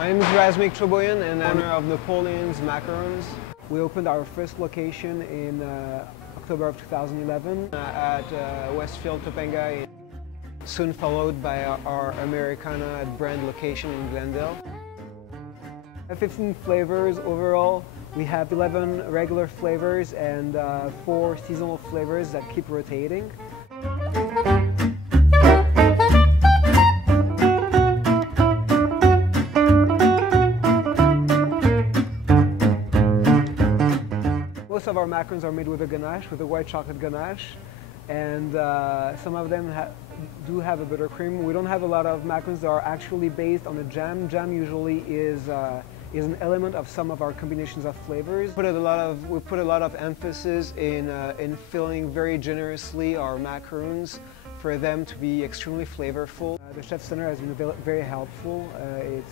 My name is Napoleon and I'm owner of Napoleon's Macarons. We opened our first location in October of 2011 at Westfield Topanga, soon followed by our Americana at Brand location in Glendale. 15 flavors overall. We have 11 regular flavors and 4 seasonal flavors that keep rotating. Most of our macarons are made with a ganache, with a white chocolate ganache, and some of them do have a buttercream. We don't have a lot of macarons that are actually based on a jam. Jam usually is an element of some of our combinations of flavors. We put a lot of emphasis in filling very generously our macarons for them to be extremely flavorful. The Chef Center has been very helpful.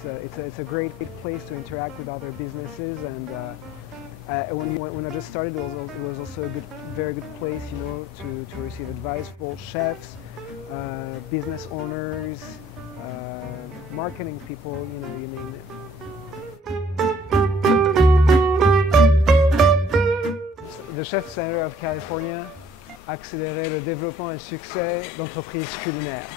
It's a great place to interact with other businesses, and when I just started, it was also a very good place, you know, to receive advice for chefs, business owners, marketing people, you know, you name it. Le Chef Center of California accélérait le développement et le succès d'entreprises culinaires.